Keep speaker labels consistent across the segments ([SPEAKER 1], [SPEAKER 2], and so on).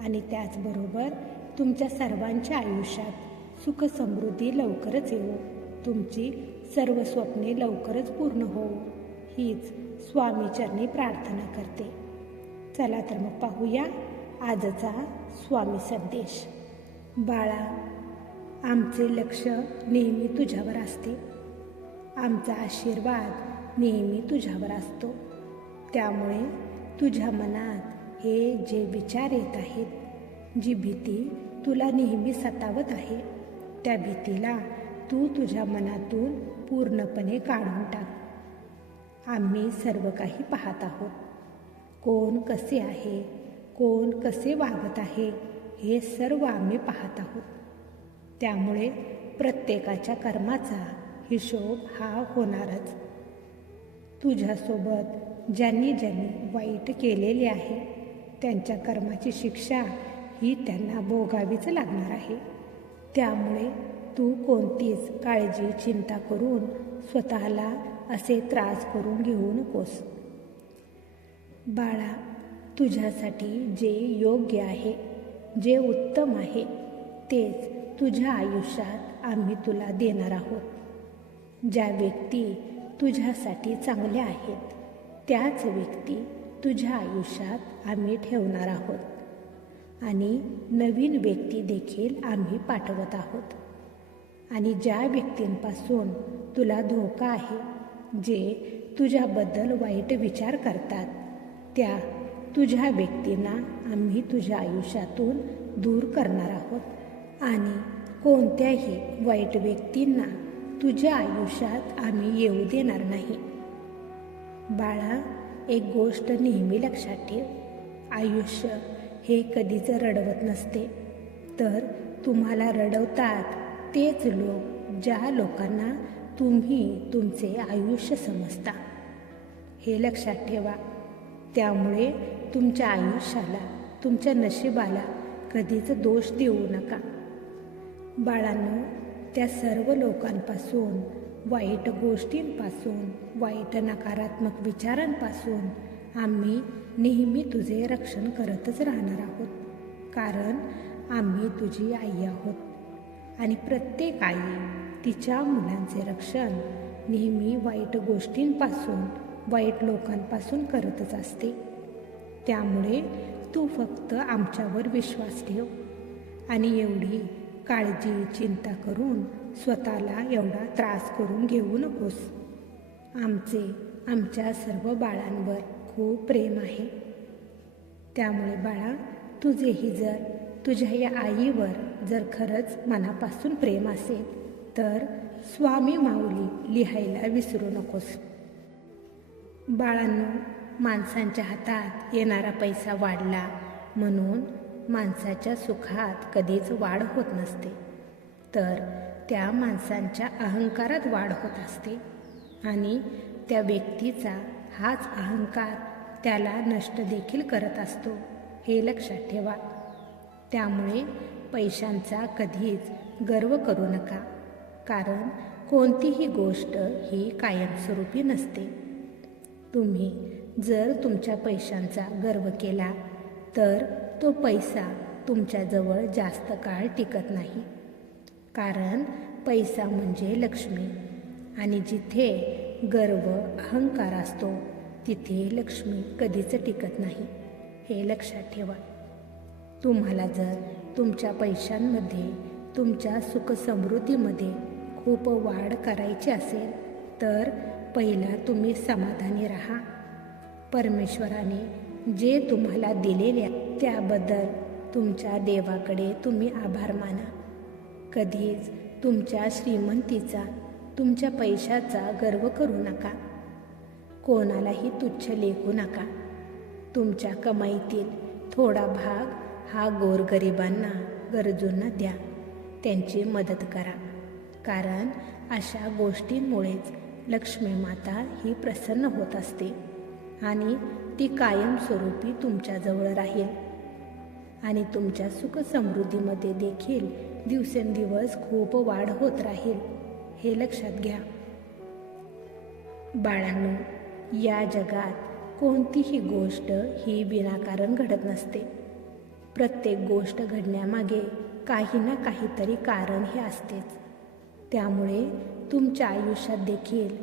[SPEAKER 1] आणि त्याचबरोबर तुमच्या सर्वांच्या आयुष्यात सुख समृद्धी लवकरच येऊ तुमची सर्व स्वप्ने लवकरच पूर्ण होऊ हीच स्वामीचरणी प्रार्थना करते. चला तर मग पाहूया आजचा स्वामी संदेश. बाळा आमचे लक्ष नेहमी तुझ्यावर असते. आमचा आशीर्वाद नेहमी तुझ्यावर असतो. त्यामुळे तुझ्या मनात हे जे विचार येत आहेत जी भीती तुला नेहमी सतावत आहे त्या भीतीला तू तुझ्या मनातून पूर्णपणे काढून टाक. आम्ही सर्व काही पाहत आहोत. कोण कसे आहे कोण कसे वागत आहे हे सर्व आम्ही पाहत आहोत. त्यामुळे प्रत्येकाच्या कर्माचा हिशोब हा होणारच. तुझ्यासोबत ज्यांनी ज्यांनी वाईट केलेले आहे त्यांच्या कर्माची शिक्षा ही त्यांना भोगावीच लागणार आहे. त्यामुळे तू कोणतीच काळजी चिंता करून स्वतःला असे त्रास करून घेऊ नकोस. बाळा तुझ्यासाठी जे योग्य आहे जे उत्तम आहे तेच तुझ्या आयुष्यात आम्ही तुला देणार आहोत. ज्या व्यक्ती तुझ्यासाठी चांगल्या आहेत त्याच व्यक्ती तुझ्या आयुष्यात आम्ही ठेवणार आहोत. आणि नवीन व्यक्ती देखील आम्ही पाठवत आहोत. आणि ज्या व्यक्तींपासून तुला धोका आहे जे तुझ्याबद्दल वाईट विचार करतात त्या तुझ्या व्यक्तींना आम्ही तुझ्या आयुष्यातून दूर करणार आहोत. आणि कोणत्याही वाईट व्यक्तींना तुझ्या आयुष्यात आम्ही येऊ देणार नाही. बाळा एक गोष्ट नेहमी लक्षात ठेव. आयुष्य हे कधीच रडवत नसते. तर तुम्हाला रडवतात तेच लोक ज्या लोकांना तुम्ही तुमचे आयुष्य समजता. हे लक्षात ठेवा. त्यामुळे तुमच्या आयुष्याला तुमच्या नशिबाला कधीच दोष देऊ नका. बाळांनो त्या सर्व लोकांपासून वाईट गोष्टींपासून वाईट नकारात्मक विचारांपासून आम्ही नेहमी तुझे रक्षण करतच राहणार आहोत. कारण आम्ही तुझी आई आहोत. आणि प्रत्येक आई तिच्या मुलांचे रक्षण नेहमी वाईट गोष्टींपासून वाईट लोकांपासून करतच असते. त्यामुळे तू फक्त आमच्यावर विश्वास ठेव. आणि एवढी काळजी चिंता करून स्वतःला एवढा त्रास करून घेऊ नकोस. आमचे आमच्या सर्व बाळांवर खूप प्रेम आहे. त्यामुळे बाळा तुझेही जर तुझ्या या आईवर जर खरंच मनापासून प्रेम असेल तर स्वामी माऊली लिहायला विसरू नकोस. बाळांनो माणसांच्या हातात येणारा पैसा वाढला म्हणून माणसाच्या सुखात कधीच वाढ होत नसते. तर त्या माणसांच्या अहंकारात वाढ होत असते आणि त्या व्यक्तीचा हाच अहंकार त्याला नष्ट देखील करत असतो हे लक्षात ठेवा. त्यामुळे पैशांचा कधीच गर्व करू नका. कारण कोणतीही गोष्ट ही कायमस्वरूपी नसते. तुम्ही जर तुमच्या पैशांचा गर्व केला तर तो पैसा तुमच्याजवळ जास्त काळ टिकत नाही. कारण पैसा म्हणजे लक्ष्मी आणि जिथे गर्व अहंकार असतो तिथे लक्ष्मी कधीच टिकत नाही. हे लक्षात ठेवा. तुम्हाला जर तुमच्या पैशांमध्ये तुमच्या सुखसमृद्धीमध्ये खूप वाढ करायची असेल तर पहिला तुम्ही समाधानी राहा. परमेश्वराने जे तुम्हाला दिलेल्या त्याबद्दल तुमच्या देवाकडे तुम्ही आभार माना. कधीच तुमच्या श्रीमंतीचा तुमच्या पैशाचा गर्व करू नका. कोणालाही तुच्छ लेखू नका. तुमच्या कमाईतील थोडा भाग हा गोरगरिबांना गरजूंना द्या. त्यांची मदत करा. कारण अशा गोष्टींमुळेच लक्ष्मी माता ही प्रसन्न होत असते. आणि ती कायमस्वरूपी तुमच्याजवळ राहील. आणि तुमच्या सुख समृद्धीमध्ये देखील दिवसेंदिवस खूप वाढ होत राहील हे लक्षात घ्या. बाळांनो या जगात कोणतीही गोष्ट ही विनाकारण घडत नसते. प्रत्येक गोष्ट घडण्यामागे काही ना काहीतरी कारण हे असतेच. त्यामुळे तुमच्या आयुष्यात देखील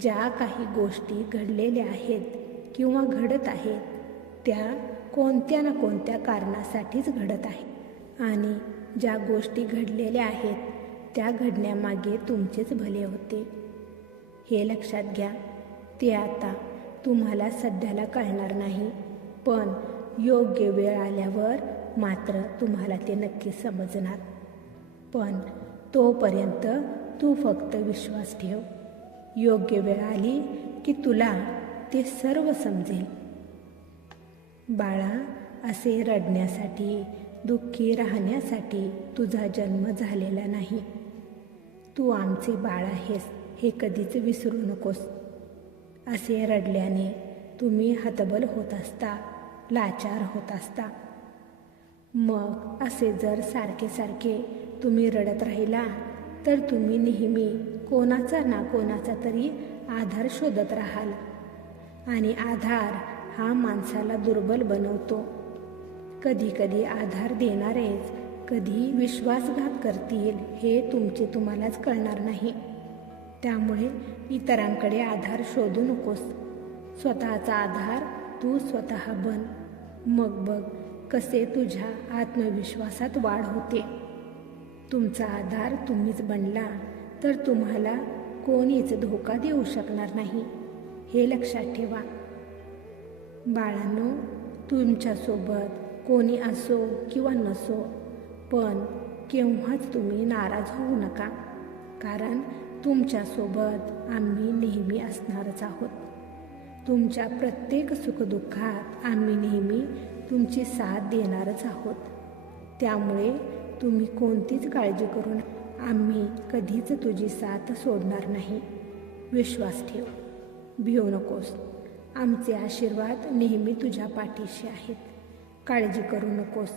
[SPEAKER 1] ज्या काही गोष्टी घडलेल्या आहेत किंवा घडत आहेत त्या कोणत्या ना कोणत्या कारणासाठीच घडत आहे. आणि ज्या गोष्टी घडलेल्या आहेत त्या घडण्यामागे तुमचेच भले होते. हे लक्षात घ्या ते आता तुम्हाला सध्याला कळणार नाही पण योग्य वेळ आल्यावर मात्र तुम्हाला ते नक्की समजणार. पण तोपर्यंत तू फक्त विश्वास ठेव. योग्य वेळ आली की तुला ते सर्व समजेल. बाळा असे रडण्यासाठी दुःखी राहण्यासाठी तुझा जन्म झालेला नाही. तू आमचे बाळ आहेस हे कधीच विसरू नकोस. असे रडल्याने तुम्ही हतबल होत असता लाचार होत असता. मग असे जर सारखे सारखे तुम्ही रडत राहिला तर तुम्ही नेहमी कोणाचा ना कोणाचा तरी आधार शोधत राहाल. आणि आधार हा माणसाला दुर्बल बनवतो. कधी कधी आधार देणारेच कधी विश्वासघात करतील हे तुमचे तुम्हालाच कळणार नाही. त्यामुळे इतरांकडे आधार शोधू नकोस. स्वतःचा आधार तू स्वतः बन. मग बघ कसे तुझ्या आत्मविश्वासात वाढ होते. तुमचा आधार तुम्हीच बनला तर तुम्हाला कोणीच धोका देऊ शकणार नाही. हे लक्षात ठेवा. बाळांनो तुमच्यासोबत कोणी असो किंवा नसो पण केव्हाच तुम्ही नाराज होऊ नका कारण तुमच्यासोबत आम्ही नेहमी असणारच आहोत. तुमच्या प्रत्येक सुखदुःखात आम्ही नेहमी तुमची साथ देणारच आहोत. त्यामुळे तुम्ही कोणतीच काळजी करून आम्ही कधीच तुझी साथ सोडणार नाही. विश्वास ठेव. भिऊ नकोस. आमचे आशीर्वाद नेहमी तुझ्या पाठीशी आहेत. काळजी करू नकोस.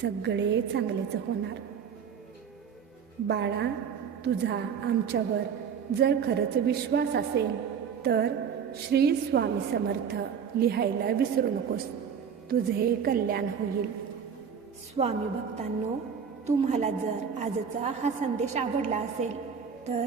[SPEAKER 1] सगळे चांगलेच होणार. बाळा तुझा आमच्यावर जर खरंच विश्वास असेल तर श्री स्वामी समर्थ लिहायला विसरू नकोस. तुझे कल्याण होईल. स्वामी भक्तांनो तुम्हाला जर आजचा हा संदेश आवडला असेल तर